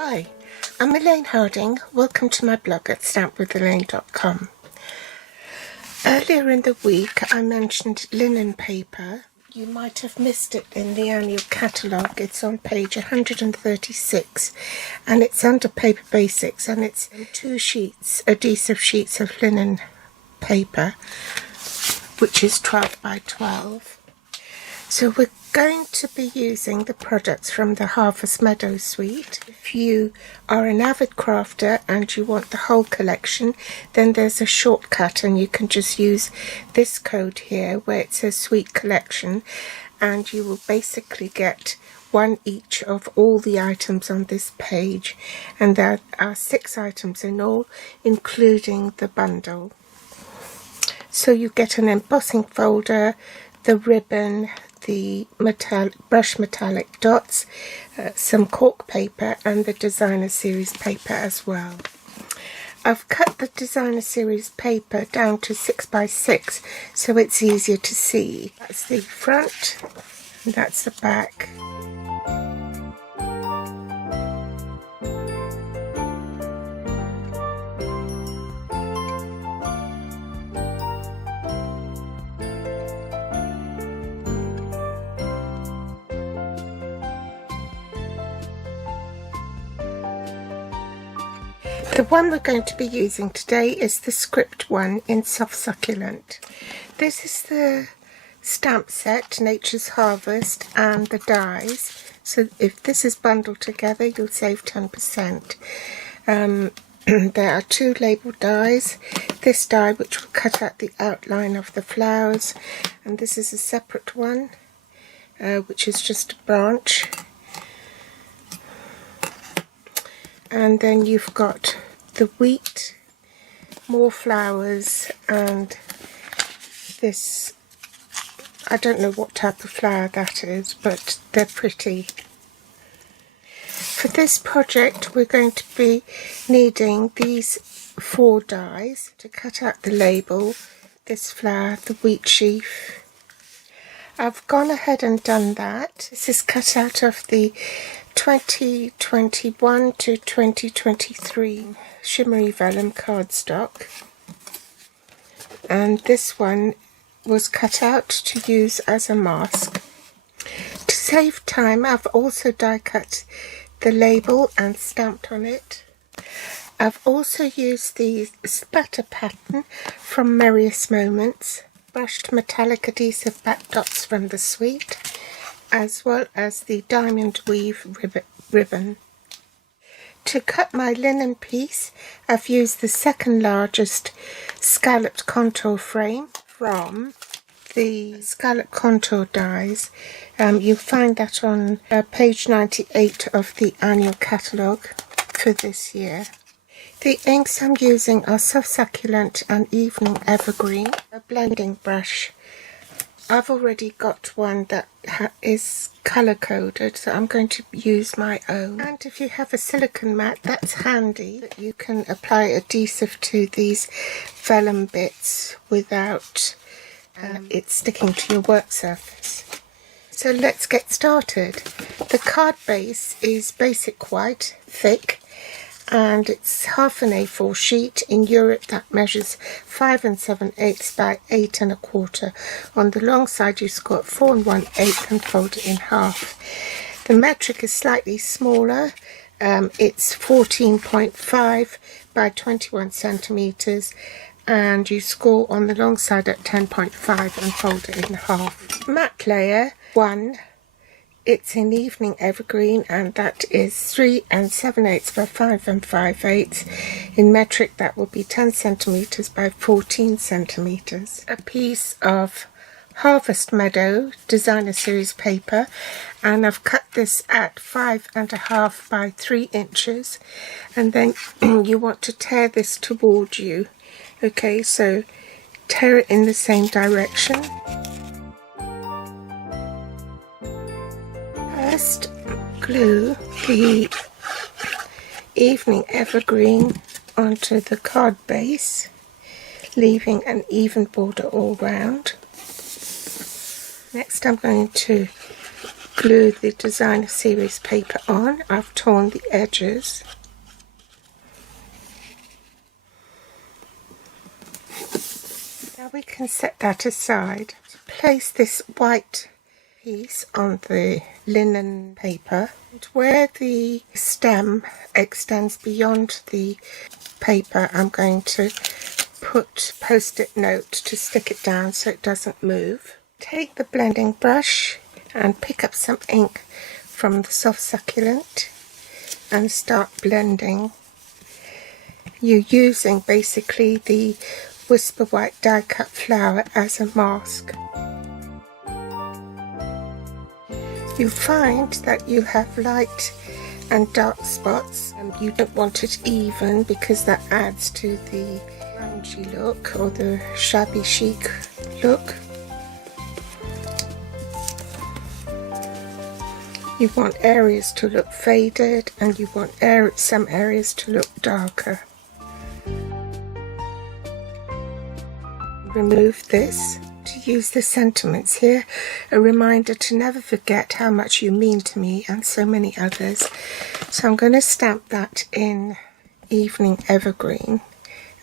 Hi, I'm Elaine Harding. Welcome to my blog at stampwithelaine.com. Earlier in the week I mentioned linen paper. You might have missed it in the annual catalogue. It's on page 136 and it's under Paper Basics, and it's 2 sheets, adhesive sheets of linen paper, which is 12 by 12. So we're going to be using the products from the Harvest Meadow suite. If you are an avid crafter and you want the whole collection, then there's a shortcut and you can just use this code here where it says Suite Collection, and you will basically get one each of all the items on this page, and there are 6 items in all, including the bundle. So you get an embossing folder, the ribbon, the brush metallic dots, some cork paper, and the designer series paper as well. I've cut the designer series paper down to 6 by 6 so it's easier to see. That's the front and that's the back. The one we're going to be using today is the script one in Soft Succulent. This is the stamp set, Nature's Harvest, and the dies. So if this is bundled together, you'll save 10%. There are 2 labelled dies. This die, which will cut out the outline of the flowers, and this is a separate one, which is just a branch. And then you've got the wheat, more flowers, and this, I don't know what type of flower that is, but they're pretty. For this project we're going to be needing these 4 dies to cut out the label, this flower, the wheat sheaf. I've gone ahead and done that. This is cut out of the 2021 to 2023 shimmery vellum cardstock, and this one was cut out to use as a mask. To save time, I've also die cut the label and stamped on it. I've also used the splatter pattern from Merriest Moments, brushed metallic adhesive back dots from the suite, as well as the diamond weave ribbon. To cut my linen piece, I've used the second largest scalloped contour frame from the Scallop Contour dies. You'll find that on page 98 of the annual catalogue for this year. The inks I'm using are Soft Succulent and Evening Evergreen, a blending brush. I've already got one that is colour coded, so I'm going to use my own. And if you have a silicone mat, that's handy. You can apply adhesive to these vellum bits without it sticking to your work surface. So let's get started. The card base is basic white, thick, and it's half an A4 sheet. In Europe that measures 5 7/8 by 8 1/4. On the long side you score 4 1/8 and fold it in half. The metric is slightly smaller. It's 14.5 by 21 centimeters, and you score on the long side at 10.5 and fold it in half. Matte layer 1. It's in Evening Evergreen, and that is 3 7/8 by 5 5/8. In metric that will be 10 centimeters by 14 centimeters. A piece of Harvest Meadow designer series paper, and I've cut this at 5.5 by 3 inches, and then you want to tear this towards you. Okay, so tear it in the same direction. First, glue the Evening Evergreen onto the card base, leaving an even border all round. Next I'm going to glue the designer series paper on. I've torn the edges. Now we can set that aside. Place this white piece on the linen paper, and where the stem extends beyond the paper, I'm going to put post-it note to stick it down so it doesn't move. Take the blending brush and pick up some ink from the soft succulent and start blending. You're using basically the Whisper White die cut flower as a mask. You find that you have light and dark spots, and you don't want it even because that adds to the grungy look or the shabby chic look. You want areas to look faded and you want some areas to look darker. Remove this. To use the sentiments here, a reminder to never forget how much you mean to me and so many others. So I'm going to stamp that in Evening Evergreen,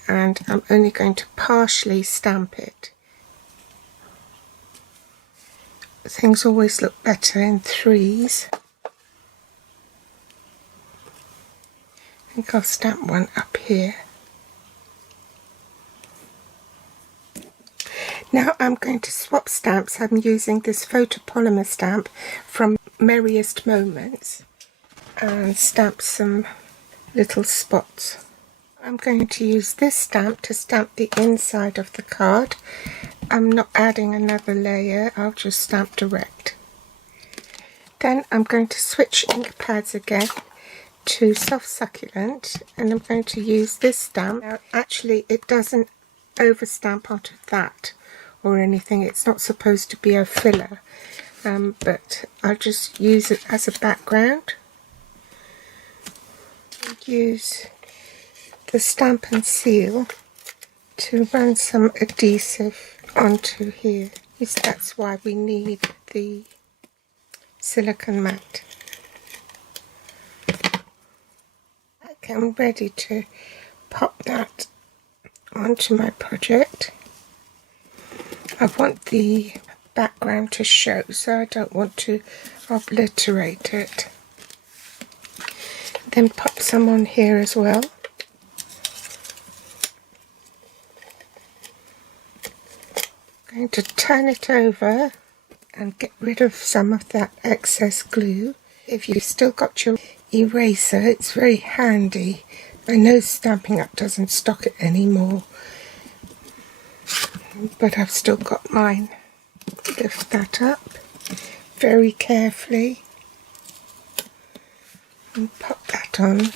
and I'm only going to partially stamp it. Things always look better in threes. I think I'll stamp one up here. Now I'm going to swap stamps. I'm using this photopolymer stamp from Merriest Moments and stamp some little spots. I'm going to use this stamp to stamp the inside of the card. I'm not adding another layer, I'll just stamp direct. Then I'm going to switch ink pads again to Soft Succulent, and I'm going to use this stamp. Now actually it doesn't overstamp onto that or anything, it's not supposed to be a filler, but I'll just use it as a background. Use the Stamp and Seal to run some adhesive onto here. That's why we need the silicone mat. I'm ready to pop that onto my project. I want the background to show, so I don't want to obliterate it. Then pop some on here as well. I'm going to turn it over and get rid of some of that excess glue. If you've still got your eraser, it's very handy. I know Stampin' Up doesn't stock it anymore, but I've still got mine. Lift that up very carefully and pop that on.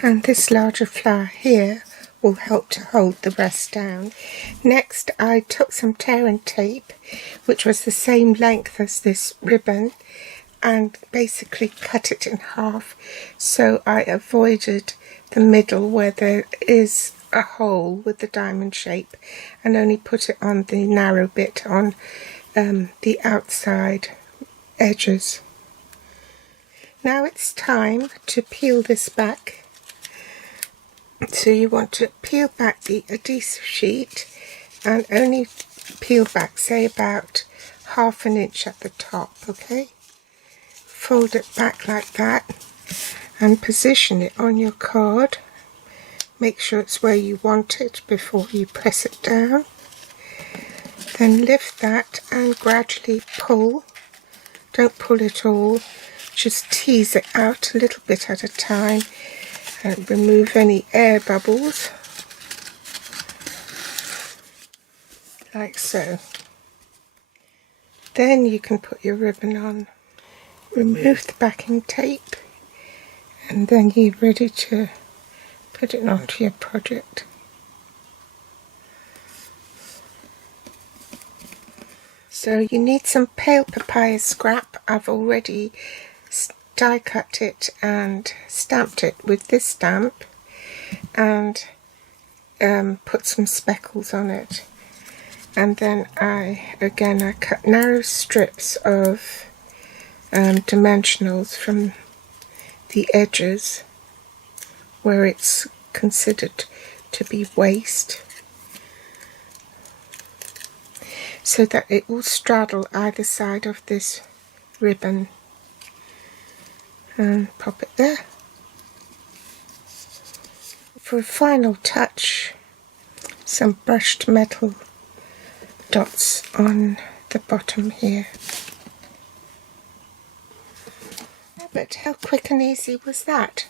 And this larger flower here will help to hold the rest down. Next I took some tear and tape, which was the same length as this ribbon, and basically cut it in half, so I avoided the middle where there is a hole with the diamond shape, and only put it on the narrow bit on the outside edges. Now it's time to peel this back. So you want to peel back the adhesive sheet and only peel back, say, about ½ an inch at the top, okay? Fold it back like that and position it on your card. Make sure it's where you want it before you press it down. Then lift that and gradually pull. Don't pull it all, just tease it out a little bit at a time and remove any air bubbles, like so. Then you can put your ribbon on. Remove the backing tape, and then you're ready to put it onto your project. So you need some pale papaya scrap. I've already die cut it and stamped it with this stamp and put some speckles on it. And then I cut narrow strips of dimensionals from the edges where it's considered to be waste, so that it will straddle either side of this ribbon, and pop it there. For a final touch, some brushed metal dots on the bottom here. But how quick and easy was that?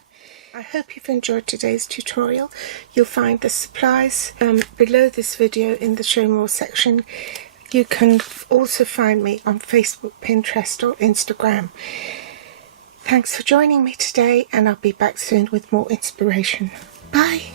I hope you've enjoyed today's tutorial. You'll find the supplies below this video in the show more section. You can also find me on Facebook, Pinterest or Instagram. Thanks for joining me today, and I'll be back soon with more inspiration. Bye!